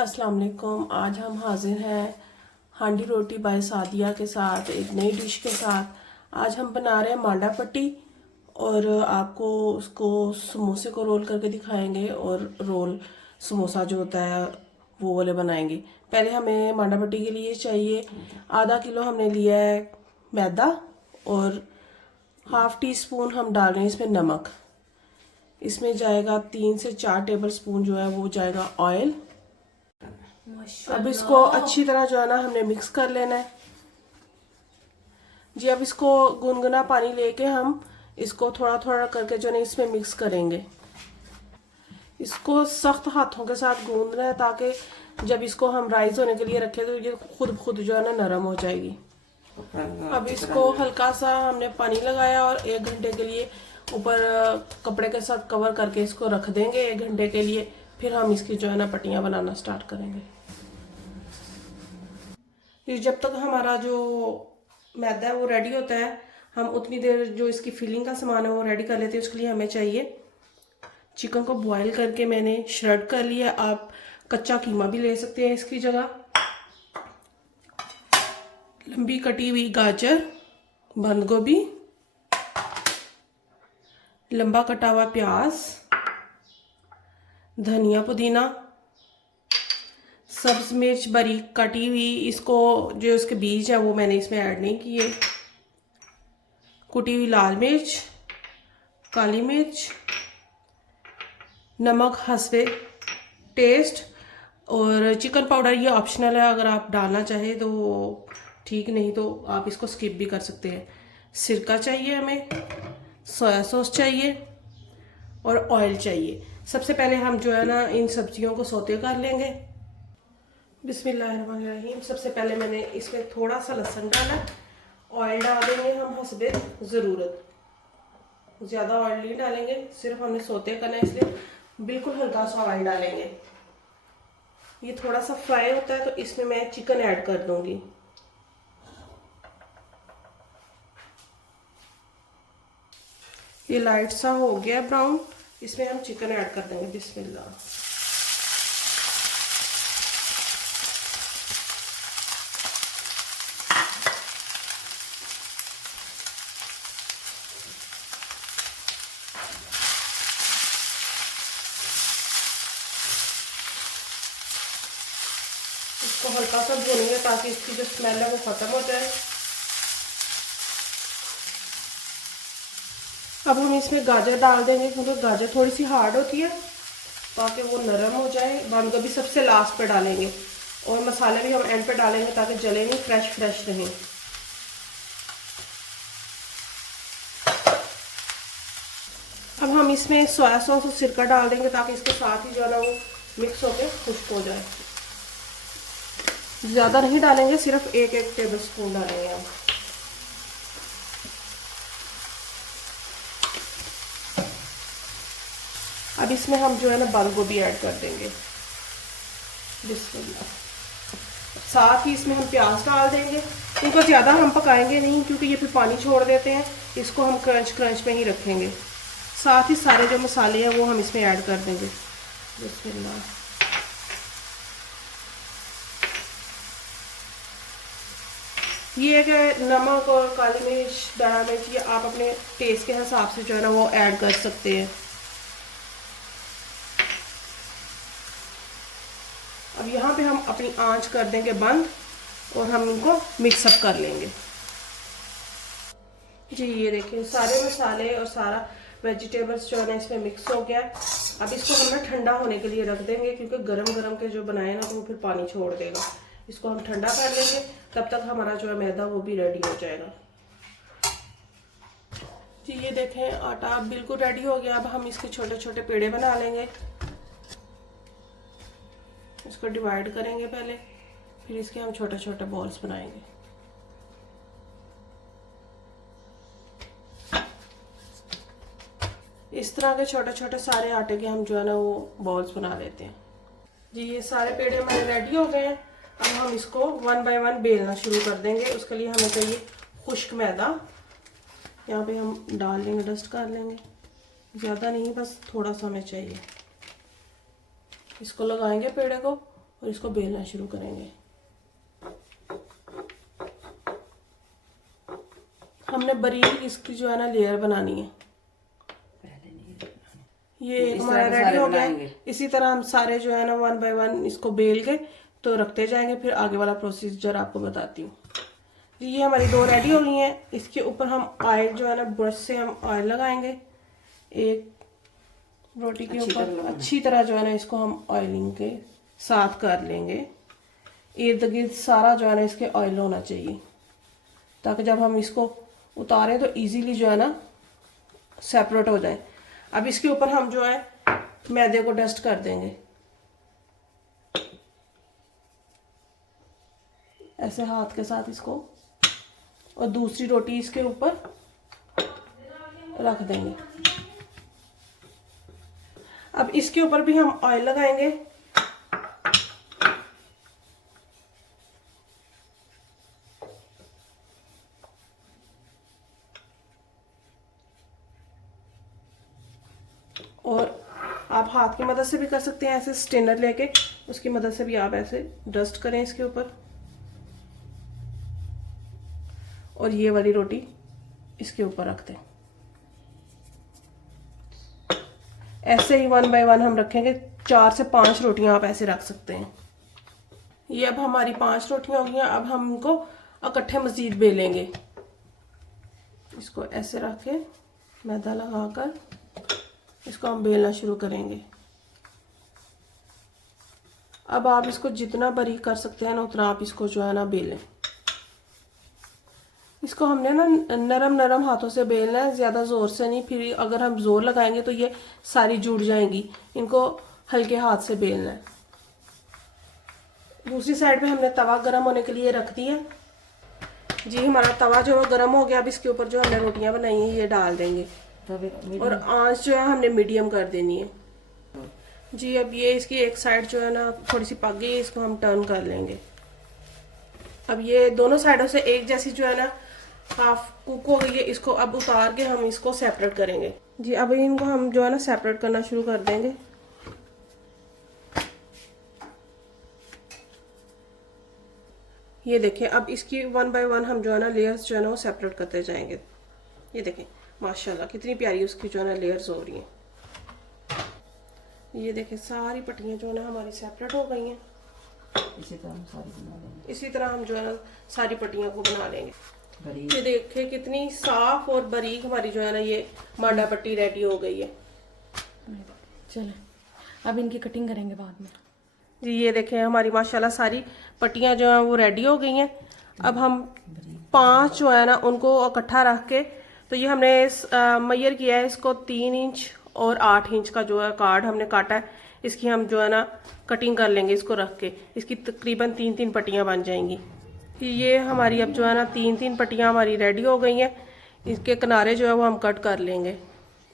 अस्सलाम वालेकुम। आज हम हाजिर हैं हांडी रोटी बाय सादिया के साथ एक नई डिश के साथ। आज हम बना रहे हैं मांडा पट्टी और आपको उसको समोसे को रोल करके दिखाएंगे और रोल समोसा जो होता है वो वाले बनाएंगे। पहले हमें मांडा पट्टी के लिए चाहिए आधा किलो हमने लिया है मैदा और हाफ टी स्पून हम डाल रहे हैं इसमें नमक। इसमें जाएगा 3 से 4 टेबल स्पून जो है वो जाएगा ऑयल। अब इसको अच्छी तरह जो है ना हमने मिक्स कर लेना है जी। अब इसको गुनगुना पानी लेके हम इसको थोड़ा थोड़ा करके जो है ना इसमें मिक्स करेंगे। इसको सख्त हाथों के साथ गूंदना है ताकि जब इसको हम राइस होने के लिए रखें तो ये खुद जो है ना नरम हो जाएगी। अब इसको हल्का सा हमने पानी लगाया और 1 घंटे के लिए ऊपर कपड़े के साथ कवर करके इसको रख देंगे 1 घंटे के लिए। फिर हम इसकी जो है ना पट्टियां बनाना स्टार्ट करेंगे। जब तक हमारा जो मैदा है वो रेडी होता है हम उतनी देर जो इसकी फिलिंग का सामान है वो रेडी कर लेते हैं। उसके लिए हमें चाहिए चिकन को बॉईल करके मैंने श्रेड कर लिया। आप कच्चा कीमा भी ले सकते हैं इसकी जगह। लंबी कटी हुई गाजर, बंद गोभी, लंबा कटा हुआ प्याज, धनिया पुदीना, सब्ज मिर्च बारीक कटी हुई, इसको जो इसके बीज है वो मैंने इसमें ऐड नहीं किए, कुटी हुई लाल मिर्च, काली मिर्च, नमक हस्बे टेस्ट और चिकन पाउडर ये ऑप्शनल है, अगर आप डालना चाहे तो ठीक, नहीं तो आप इसको स्किप भी कर सकते हैं। सिरका चाहिए हमें, सोया सॉस चाहिए और ऑयल चाहिए। सबसे पहले हम जो है ना इन सब्जियों को सौते कर लेंगे। बिस्मिल्लाहिर्रहमानिर्रहीम। सबसे पहले मैंने इसमें थोड़ा सा लहसुन डाला, ऑयल डाल देंगे हम हस्बे ज़रूरत, ज़्यादा ऑयल नहीं डालेंगे, सिर्फ हमने सौते करना है इसलिए बिल्कुल हल्का सा ऑयल डालेंगे। ये थोड़ा सा फ्राई होता है तो इसमें मैं चिकन ऐड कर दूंगी। ये लाइट सा हो गया ब्राउन, इसमें हम चिकन ऐड कर देंगे। बिस्मिल्लाह। इसको हल्का सा भूनेंगे ताकि इसकी जो स्मेल है वो खत्म हो जाए। अब हम इसमें गाजर डाल देंगे क्योंकि गाजर थोड़ी सी हार्ड होती है, ताकि वो नरम हो जाए। बंद गोभी सबसे लास्ट पे डालेंगे और मसाले भी हम एंड पे डालेंगे ताकि जले नहीं, फ्रेश फ्रेश रहें। अब हम इसमें सोया सॉस और सिरका डाल देंगे ताकि इसके साथ ही जो है ना वो मिक्स होकर खुश्क हो जाए। ज़्यादा नहीं डालेंगे, सिर्फ 1 टेबल स्पून डालेंगे हम। अब इसमें हम जो है ना बंद गोभी ऐड कर देंगे। बिस्मिल्लाह। साथ ही इसमें हम प्याज डाल देंगे। इनको ज़्यादा हम पकाएंगे नहीं क्योंकि ये फिर पानी छोड़ देते हैं, इसको हम क्रंच में ही रखेंगे। साथ ही सारे जो मसाले हैं वो हम इसमें ऐड कर देंगे। बिस्मिल्लाह। ये है नमक और काली मिर्च, दाना मिर्च, ये आप अपने टेस्ट के हिसाब से जो है ना वो ऐड कर सकते हैं। अब यहाँ पे हम अपनी आंच कर देंगे बंद और हम इनको मिक्सअप कर लेंगे जी। ये देखिए सारे मसाले और सारा वेजिटेबल्स जो है ना इसमें मिक्स हो गया। अब इसको हम ना ठंडा होने के लिए रख देंगे क्योंकि गरम गरम के जो बनाए ना तो वो फिर पानी छोड़ देगा। इसको हम ठंडा कर लेंगे, तब तक हमारा जो है मैदा वो भी रेडी हो जाएगा जी। ये देखें आटा बिल्कुल रेडी हो गया। अब हम इसके छोटे छोटे पेड़े बना लेंगे। इसको डिवाइड करेंगे पहले, फिर इसके हम छोटे छोटे बॉल्स बनाएंगे। इस तरह के छोटे छोटे सारे आटे के हम जो है ना वो बॉल्स बना लेते हैं जी। ये सारे पेड़े हमारे रेडी हो गए हैं। अब हम इसको 1 बाय 1 बेलना शुरू कर देंगे। उसके लिए हमें चाहिए खुश्क मैदा। यहाँ पे हम डाल लेंगे, डस्ट कर लेंगे, ज़्यादा नहीं, बस थोड़ा सा हमें चाहिए। इसको लगाएंगे पेड़े को और इसको बेलना शुरू करेंगे। हमने बारीक इसकी जो है ना लेयर बनानी है। ये हमारा रेडी हो गया। इसी तरह हम सारे जो है ना 1 बाय 1 इसको बेल के तो रखते जाएंगे, फिर आगे वाला प्रोसीजर आपको बताती हूँ। ये हमारी 2 रेडी हो गई हैं। इसके ऊपर हम ऑयल जो है ना ब्रश से हम ऑयल लगाएंगे एक रोटी के ऊपर। अच्छी तरह जो है ना इसको हम ऑयलिंग के साथ कर लेंगे। इर्द गिर्द सारा जो है ना इसके ऑयल होना चाहिए, ताकि जब हम इसको उतारें तो इजीली जो है ना सेपरेट हो जाए। अब इसके ऊपर हम जो है मैदे को डस्ट कर देंगे ऐसे हाथ के साथ इसको, और दूसरी रोटी इसके ऊपर रख देंगे। अब इसके ऊपर भी हम ऑयल लगाएंगे। और आप हाथ की मदद से भी कर सकते हैं, ऐसे स्टेनर लेके उसकी मदद से भी आप ऐसे डस्ट करें इसके ऊपर। और ये वाली रोटी इसके ऊपर रख दें। ऐसे ही 1 बाय 1 हम रखेंगे। 4 से 5 रोटियां आप ऐसे रख सकते हैं। ये अब हमारी 5 रोटियां हो गई हैं। अब हम इनको इकट्ठे मजीद बेलेंगे। इसको ऐसे रख के मैदा लगाकर इसको हम बेलना शुरू करेंगे। अब आप इसको जितना बारीक कर सकते हैं ना उतना आप इसको जो है ना बेलें। इसको हमने ना नरम नरम हाथों से बेलना है, ज़्यादा ज़ोर से नहीं। फिर अगर हम ज़ोर लगाएंगे तो ये सारी जुड़ जाएंगी। इनको हल्के हाथ से बेलना है। दूसरी साइड पे हमने तवा गरम होने के लिए रख दिया। जी हमारा तवा जो है गरम हो गया। अब इसके ऊपर जो हमने रोटियां बनाई हैं ये डाल देंगे, और आंच जो है हमने मीडियम कर देनी है। जी अब ये इसकी एक साइड जो है ना थोड़ी सी पक गई, इसको हम टर्न कर लेंगे। अब ये दोनों साइडों से एक जैसी जो है ना हाफ कुक हो गई है। इसको अब उतार के हम इसको सेपरेट करेंगे। जी अब इनको हम जो है ना सेपरेट करना शुरू कर देंगे। ये देखें, अब इसकी 1 बाय 1 हम जो है ना लेयर्स जो है ना वो सेपरेट करते जाएंगे। ये देखें माशाल्लाह कितनी प्यारी उसकी जो है ना लेयर्स हो रही हैं। ये देखें सारी पट्टियां जो है ना हमारी सेपरेट हो गई हैं। इसी तरह हम सारी बना लेंगे। इसी तरह हम जो है ना सारी पट्टियों को बना लेंगे। ये देखें कितनी साफ और बारीक हमारी जो है ना ये मांडा पट्टी रेडी हो गई है। चले अब इनकी कटिंग करेंगे बाद में। जी ये देखें हमारी माशाल्लाह सारी पट्टियां जो है वो रेडी हो गई हैं। अब हम 5 जो है ना उनको इकट्ठा रख के, तो ये हमने मैयर किया है इसको 3 इंच और 8 इंच का जो है कार्ड हमने काटा है। इसकी हम जो है ना कटिंग कर लेंगे इसको रख के। इसकी तकरीबन 3-3 पट्टियां बन जाएंगी। ये हमारी अब जो है ना 3-3 पट्टियां हमारी रेडी हो गई हैं। इसके किनारे जो है वो हम कट कर लेंगे।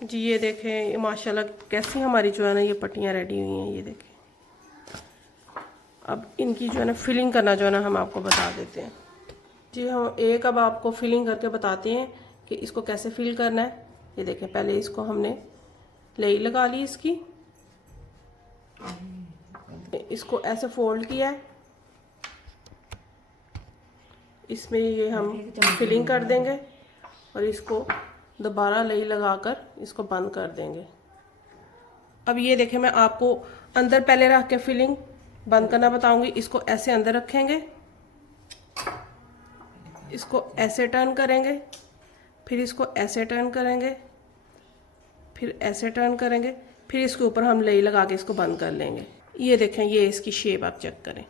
जी ये देखें माशाल्लाह कैसी हमारी जो है ना ये पट्टियां रेडी हुई हैं। ये देखें अब इनकी जो है ना फिलिंग करना जो है ना हम आपको बता देते हैं। जी हम एक अब आपको फिलिंग करके बताते हैं कि इसको कैसे फिल करना है। ये देखें पहले इसको हमने लेई लगा ली इसकी, इसको ऐसे फोल्ड किया है, इसमें ये हम फिलिंग कर देंगे और इसको दोबारा लेई लगाकर इसको बंद कर देंगे। अब ये देखें मैं आपको अंदर पहले रख के फिलिंग बंद करना बताऊंगी। इसको ऐसे अंदर रखेंगे, इसको ऐसे टर्न करेंगे, फिर इसको ऐसे टर्न करेंगे, फिर ऐसे टर्न करेंगे, फिर इसके ऊपर हम लेई लगा के इसको बंद कर लेंगे। ये देखें ये इसकी शेप आप चेक करें।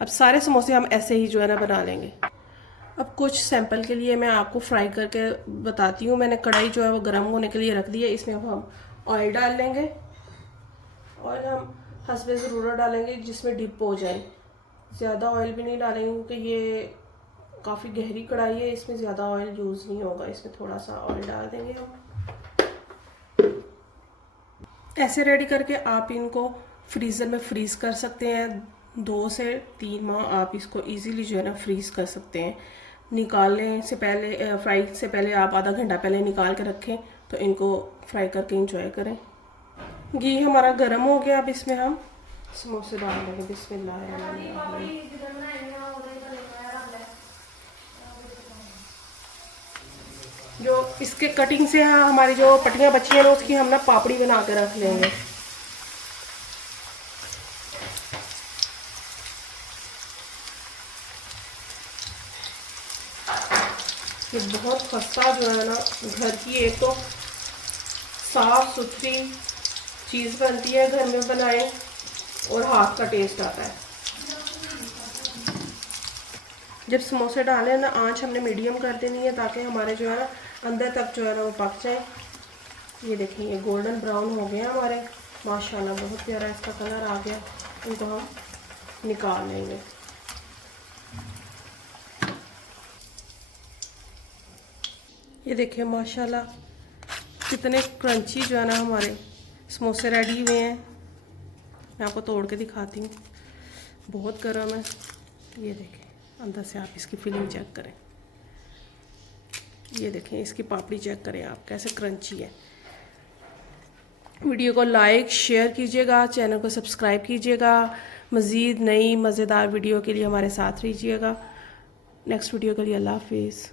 अब सारे समोसे हम ऐसे ही जो है ना बना लेंगे। अब कुछ सैंपल के लिए मैं आपको फ्राई करके बताती हूँ। मैंने कढ़ाई जो है वो गर्म होने के लिए रख दी है। इसमें अब हम ऑयल डाल लेंगे। ऑयल हम हस्बे ज़रूरत डालेंगे जिसमें डिप हो जाए। ज़्यादा ऑयल भी नहीं डालेंगे क्योंकि ये काफ़ी गहरी कढ़ाई है, इसमें ज़्यादा ऑयल यूज़ नहीं होगा। इसमें थोड़ा सा ऑयल डाल देंगे हम। ऐसे रेडी करके आप इनको फ्रीज़र में फ्रीज़ कर सकते हैं। 2 से 3 माह आप इसको इजीली जो है ना फ्रीज़ कर सकते हैं। निकालने से पहले, फ्राई से पहले आप आधा घंटा पहले निकाल के रखें तो इनको फ्राई करके इंजॉय करें। घी हमारा गर्म हो गया। अब इसमें हम समोसे डाल देंगे। बिस्मिल्लाह। जो इसके कटिंग से हमारी जो पट्टियाँ बची हैं उसकी हम ना पापड़ी बना के रख लेंगे। ये बहुत सस्ता जो है ना घर की एक तो साफ सुथरी चीज़ बनती है, घर में बनाए, और हाथ का टेस्ट आता है। जब समोसे डालें ना आंच हमने मीडियम कर देनी है ताकि हमारे जो है ना अंदर तक जो है ना वो पक जाए। ये देखिए ये गोल्डन ब्राउन हो गया हमारे, माशाल्लाह बहुत प्यारा इसका कलर आ गया। इनको हम निकाल लेंगे। ये देखिए माशाल्लाह कितने क्रंची जो है ना हमारे समोसे रेडी हुए हैं। मैं आपको तोड़ के दिखाती हूँ, बहुत गर्म है। ये देखें अंदर से आप इसकी फिलिंग चेक करें। ये देखें इसकी पापड़ी चेक करें आप कैसे क्रंची है। वीडियो को लाइक शेयर कीजिएगा, चैनल को सब्सक्राइब कीजिएगा। मज़ीद नई मज़ेदार वीडियो के लिए हमारे साथ रहिएगा। नेक्स्ट वीडियो के लिए अल्लाह हाफिज़।